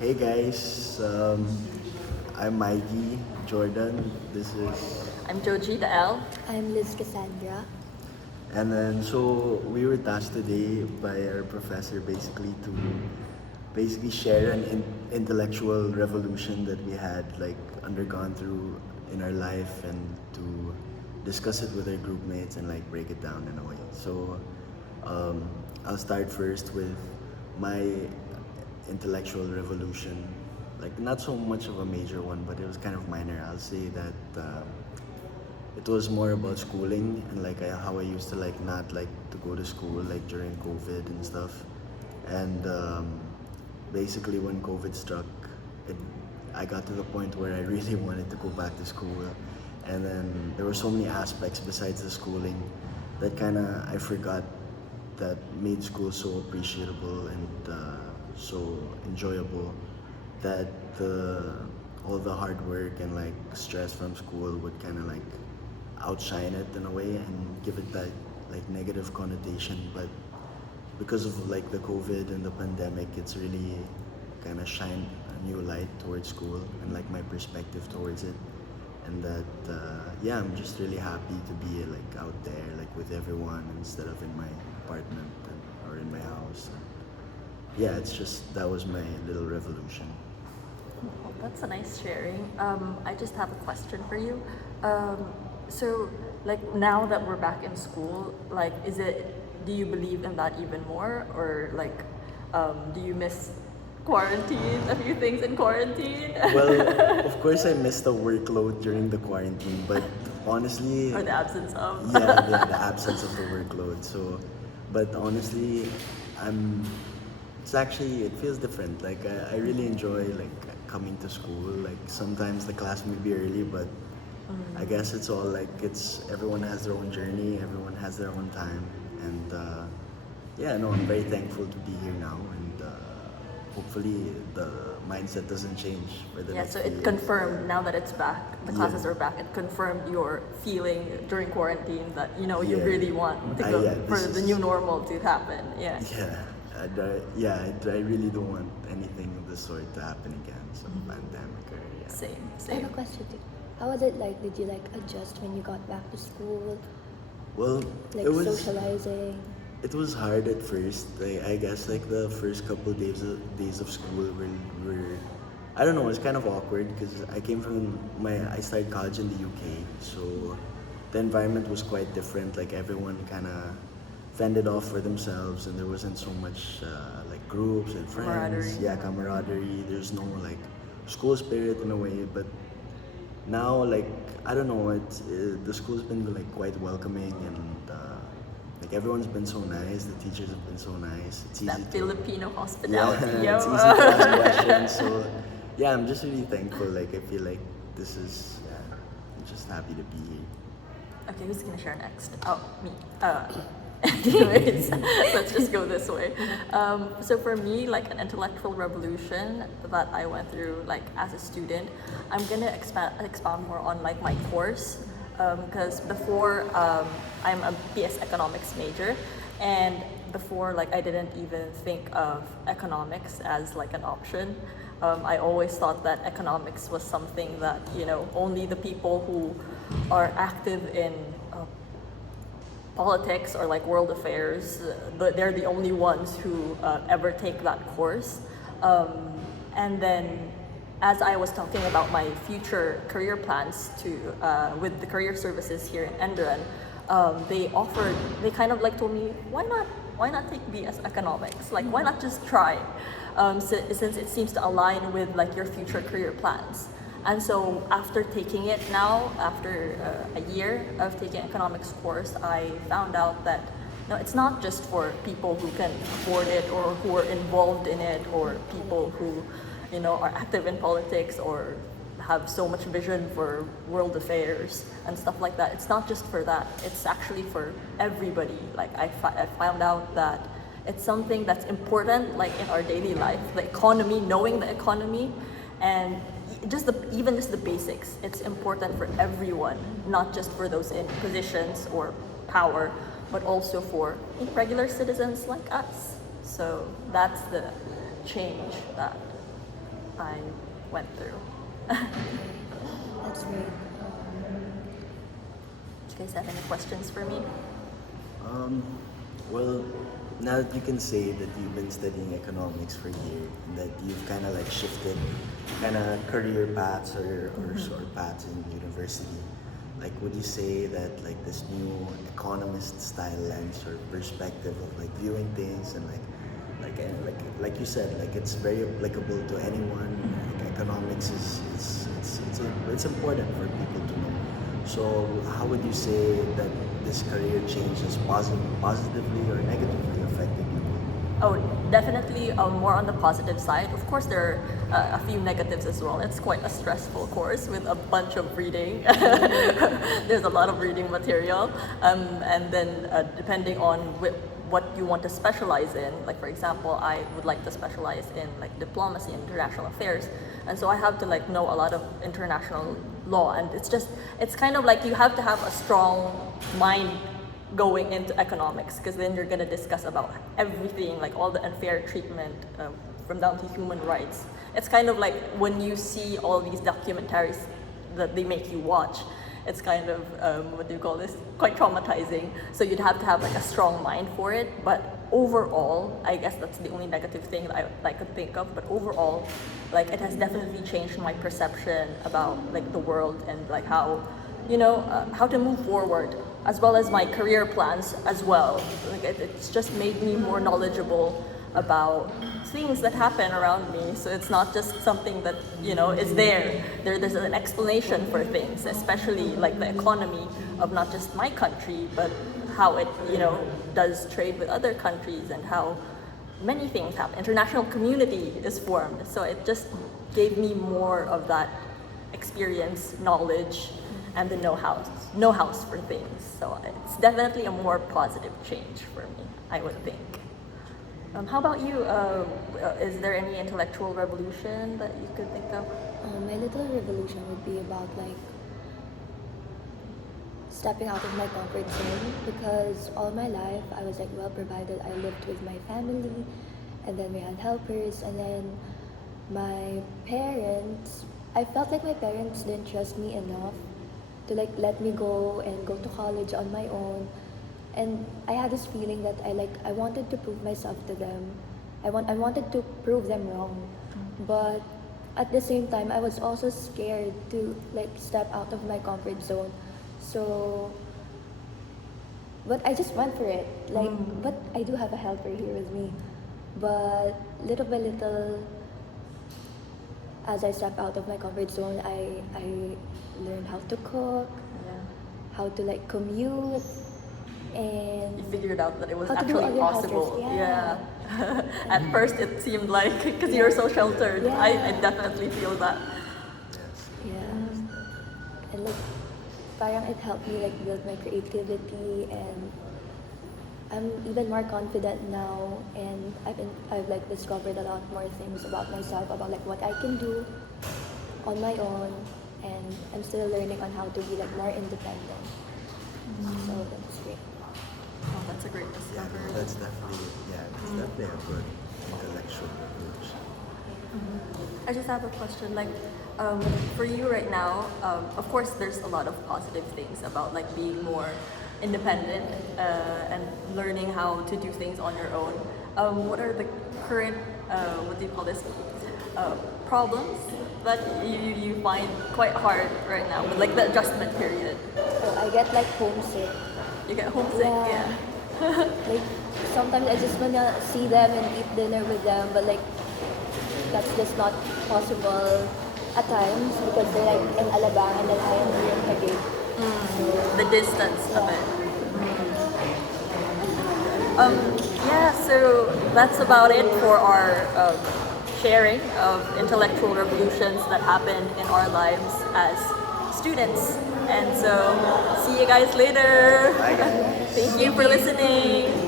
Hey guys, I'm Mikey Jordan. This is, I'm Joji, the L. I'm Liz Cassandra. and then so we were tasked today by our professor to basically share an intellectual revolution that we had like undergone through in our life and to discuss it with our group mates and like break it down in a way. So um, I'll start first with my intellectual revolution. Like not so much of a major one, but it was kind of minor. I'll say that it was more about schooling and like how I used to like not like to go to school like during COVID and stuff. And basically when COVID struck, it, I got to the point where I really wanted to go back to school. And then there were so many aspects besides the schooling that kind of I forgot that made school so appreciable and so enjoyable that all the hard work and like stress from school would kind of like outshine it in a way and give it that like negative connotation. But because of like the COVID and the pandemic, it's really kind of shined a new light towards school and like my perspective towards it. And that yeah, I'm just really happy to be like out there like with everyone instead of in my apartment or in my house. And yeah, it's just that was my little revolution. Well, that's a nice sharing. I just have a question for you. Um, so, like now that we're back in school, like, do you believe in that even more, or like, do you miss quarantine? A few things in quarantine, Well, of course, I missed the workload during the quarantine, but honestly, or the absence of. yeah, the absence of the workload. So, but honestly, I'm. It's actually it feels different. Like I really enjoy like coming to school. Like sometimes the class may be early, but I guess it's all like it's everyone has their own journey. Everyone has their own time, and yeah, no, I'm very thankful to be here now, and hopefully the mindset doesn't change for the Yeah, next so few it years. confirmed now that it's back, the classes Yeah. are back. It confirmed your feeling during quarantine that you Yeah. really want to go Yeah, for this the is new normal to happen. Yeah. yeah, I really don't want anything of the sort to happen again. Some pandemic or yeah. Same, I have same. a question too. How was it like? Did you like adjust when you got back to school? Well, Like it was socializing? it was hard at first. I guess like the first couple days of school were I don't know. It's kind of awkward because I started college in the UK, so the environment was quite different. Like everyone kind of fended off for themselves, and there wasn't so much like groups and friends. Camaraderie. Yeah, camaraderie. There's no like school spirit in a way, but now like I don't know. The school's been like quite welcoming and. Like everyone's been so nice, the teachers have been so nice. It's easy That to Filipino yeah, hospitality, it's yo. easy to ask questions. So yeah, I'm just really thankful. Like I feel like this is yeah, I'm just happy to be here. Okay, who's gonna share next? Oh, me. Anyways, let's just go this way. So for me, like an intellectual revolution that I went through, like as a student, I'm gonna expound more on like my course, because before I'm a BS economics major, and before like I didn't even think of economics as like an option. I always thought that economics was something that only the people who are active in politics or like world affairs, they're the only ones who ever take that course. And then as I was talking about my future career plans with the career services here in Enderan, they kind of like told me, why not take BS economics? Like, why not just try? Since it seems to align with like your future career plans. And so after taking it now, after a year of taking economics course, I found out that no, it's not just for people who can afford it or who are involved in it or people who, are active in politics or have so much vision for world affairs and stuff like that. It's not just for that. It's actually for everybody. Like I found out that it's something that's important, like in our daily life, the economy, knowing the economy, and even just the basics. It's important for everyone, not just for those in positions or power, but also for regular citizens like us. So that's the change that I went through. That's great. Do you guys have any questions for me? Well, now that you can say that you've been studying economics for a year and that you've kind of like shifted kind of career paths or sort of paths in university, like would you say that like this new economist style lens or perspective of like viewing things and like you said, like it's very applicable to anyone. Like economics it's important for people to know. So how would you say that this career change has positively or negatively affected you? Oh, definitely more on the positive side. Of course, there are a few negatives as well. It's quite a stressful course with a bunch of reading. There's a lot of reading material. And then depending on what you want to specialize in, like for example, I would like to specialize in like diplomacy and international affairs. And so I have to like know a lot of international law. And it's kind of like you have to have a strong mind going into economics, because then you're going to discuss about everything, like all the unfair treatment from down to human rights. It's kind of like when you see all these documentaries that they make you watch, it's kind of what do you call this, quite traumatizing. So you'd have to have like a strong mind for it. But overall, I guess that's the only negative thing that I could think of. But overall, like it has definitely changed my perception about like the world and like how, how to move forward, as well as my career plans as well. Like it's just made me more knowledgeable about things that happen around me. So it's not just something that is there. There's an explanation for things, especially like the economy of not just my country, but how it does trade with other countries and how many things happen. International community is formed. So it just gave me more of that experience, knowledge, and the know-hows for things. So it's definitely a more positive change for me, I would think. How about you? Is there any intellectual revolution that you could think of? My little revolution would be about like stepping out of my comfort zone, because all my life I was like well provided. I lived with my family, and then we had helpers, and then my parents, I felt like my parents didn't trust me enough to like let me go and go to college on my own. And I had this feeling that I wanted to prove myself to them. I wanted to prove them wrong. But at the same time I was also scared to like step out of my comfort zone. So but I just went for it. But I do have a helper here with me. But little by little, as I step out of my comfort zone, I learned how to cook, how to like commute, and You figured out that it was how to do actually other possible. houses, yeah. At first, it seemed like because you're so sheltered. Yeah. I definitely feel that. yeah. And like parang it helped me like build my creativity, and I'm even more confident now, and I've like discovered a lot more things about myself, about like what I can do on my own, and I'm still learning on how to be like more independent. So that's great. Oh, that's a great Yeah, discovery. that's definitely a good intellectual revolution. I just have a question. Like, for you right now, of course, there's a lot of positive things about like being more independent and learning how to do things on your own. What are the current, what do you call this, problems that you find quite hard right now with like the adjustment period? So I get like homesick. You get homesick, yeah. Like sometimes I just wanna see them and eat dinner with them, but like that's just not possible at times because they're like in Alabang and then I am here in Taguig. The distance of it. Yeah, so that's about it for our sharing of intellectual revolutions that happened in our lives as students. And so, see you guys later. Bye guys. Thank you for listening.